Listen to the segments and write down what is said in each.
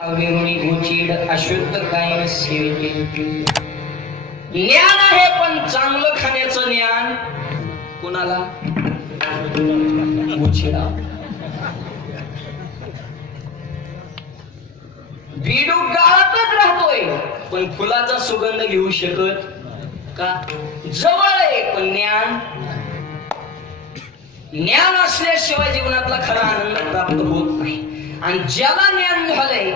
अविरुणी गोचीड अशुद्ध काय सेविते ज्ञान आहे, पण चांगलं खाण्याचं ज्ञान कुणाला? गोचीडा. बिडू गाळातच राहतोय, पण फुलाचा सुगंध घेऊ शकत का? जवळ आहे, पण ज्ञान असल्याशिवाय जीवनातला खरा आनंद प्राप्त होत नाही. आणि ज्याला ज्ञान झालंय,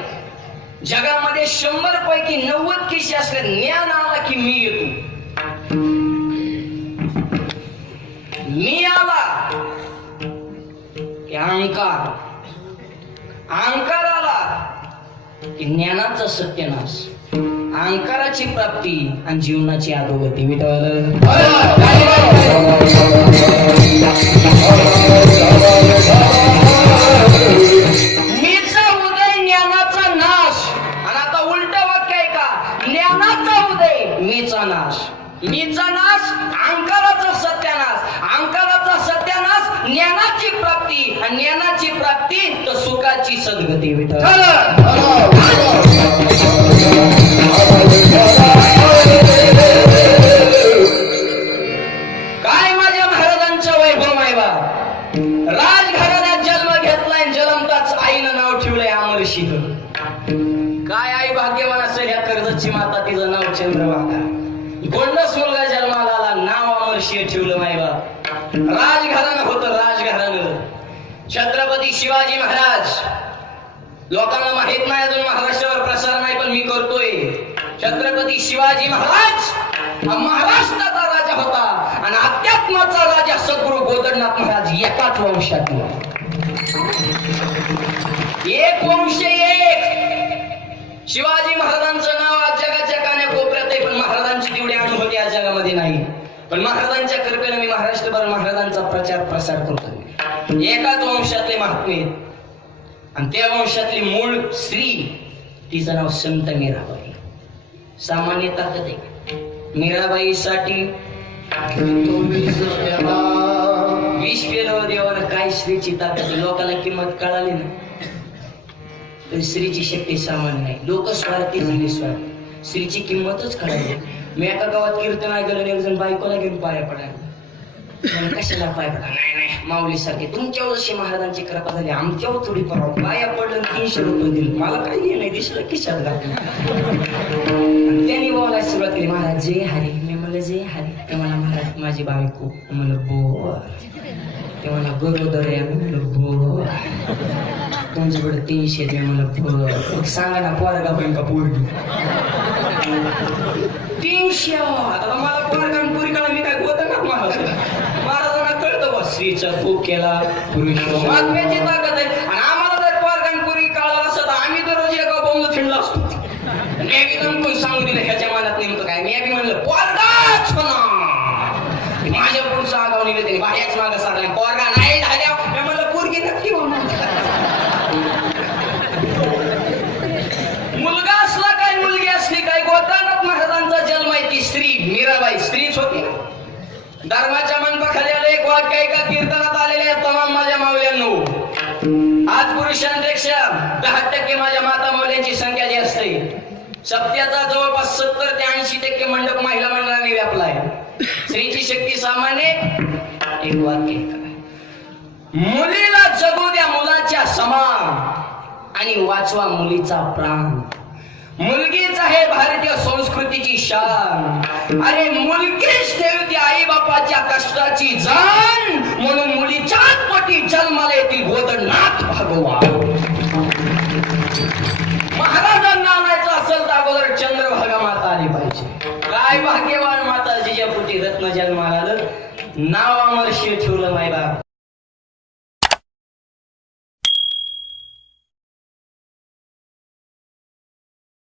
जगामध्ये 100 पैकी 90 केशी असले, ज्ञान आला की मी येतो, मी आला की अहंकार, अहंकार आला की ज्ञानाचा सत्यानाश, अहंकाराची प्राप्ती आणि जीवनाची अधोगती. मीचा उदय ज्ञानाचा नाश. आणि आता उलट वाक्य आहे का? ज्ञानाचा उदय मीचा नाश, मीचा नाश अहंकाराचा सत्यानाश, अहंकाराचा सत्यानाश ज्ञानाची प्राप्ती, आणि ज्ञानाची प्राप्ती तर सुखाची सद्गती. काय माझ्या महाराजांच्या वैभव आहे बा. राजघराण्यात जन्म घेतलाय, जन्मताच आईनं नाव ठेवलंय अमरसिंह. काय आई भाग्यवान असेल या कर्जतची माता, तिचं नाव चंद्रभागा. गोंडस मुलगा जन्माला आला, नाव अमरसिंह ठेवलं मायबा. राजघराणं होतं, राजघराणं. छत्रपती शिवाजी महाराज, लोकांना माहित नाही अजून, महाराष्ट्रावर प्रसार नाही, पण मी करतोय. छत्रपती शिवाजी महाराज हा महाराष्ट्राचा राजा होता, आणि अध्यात्माचा राजा सद्गुरु गोदरनाथ महाराज एकाच वंशातला. एक वंश एक. शिवाजी महाराजांचं नाव आज जगाच्या कानाकोपऱ्यात आहे, पण महाराजांची तेवढी अनुभूती आज जगामध्ये नाही. पण महाराजांच्या कृपेने मी महाराष्ट्रभर महाराजांचा प्रचार प्रसार करतोय. एकाच वंशातले महात्मे, आणि त्या वंशातली मूळ स्त्री, तिचं नाव संत मीराबाई. सामान्य ताकद आहे मीराबाईसाठी. विष पेलं देवानं. काय स्त्रीची ताकद आहे, लोकांना किंमत कळाली ना, तर स्त्रीची शक्ती सामान्य नाही. लोक स्वार्थी झाली, स्वार्थ. स्त्रीची किंमतच कळाली. मी एका गावात कीर्तन ऐकलं, एक जण बायकोला घेऊन पाया पडायला. कशाला पाय पडा? नाही नाही, माऊली सारखे तुमच्यावर जशी महाराजांची कृपा झाली, आमच्यावर थोडी परवा. पाया पडलं, 300 रुपये दिले. मला काही नाही दिसलं, खिशात घातलं. त्यांनी बोलायला सुरुवात केली, महाराज जय हरी. मी म्हणलं जय हरी. ते मला महाराज माझी बायको. म्हणलं बो. ते मला गरोदर आहे. म्हणलं बो. तुमच्याकडे 300 दे. म्हणलं बो. सांगा ना पोरगा होईल का पोरगी? 300. आता मला पोरगा पोरी काढा, मी काय होत ना महाराज. महाराजांना कळतं बा, स्त्रीचा भूक केला पुरुष आत्म्याची ताकद आहे. आणि आम्हाला जर पोरगांपुरी काळाला असत, आम्ही दररोज एका बोंबलं थिंडला असतो. मी एकदम कोण सांगू दिलं ह्याच्या मनात नेमकं काय. मी आधी म्हणलं पोरगाच म्हणा. माझ्या पुढचं आगाव निघत नाही, बाह्याच मागं सारला. पोरगा नाही झाल्या, मी म्हणलं पोरगी नक्की होणार. मुलगा असला काय, मुलगी असली काय, गोदानाथ महाराजांचा जन्म आहे. ती स्त्री मीराबाई स्त्रीच होती. धर्माच्या मंडपाखाली आले एक वाक्य आहे का, कीर्तनात आलेले तमाम माझ्या माऊल्यांनो. आज पुरुषांपेक्षा 10% माझ्या माता माऊल्यांची संख्या जी असते. सत्याचा जवळपास 70 ते 80% मंडप महिला मंडळाने व्यापलाय. स्त्रीची शक्ती सामान्य. एक वाक्य मुलीला जगू द्या मुलाच्या समान, आणि वाचवा मुलीचा प्राण. मुलगीच आहे भारतीय संस्कृतीची शान. अरे मुलगीच ठेवते आई बापाच्या कष्टाची जाण, म्हणून मुलीच्याच पोटी जन्माला येतील गोदरनाथ भगवान. महाराजांना आणायचं असेल तर अगोदर चंद्रभागा माता आली पाहिजे. काय भाग्यवान माता जिच्या पोटी रत्न जन्माला आलं. नाव अमरसिंह ठेवलं मायबाप.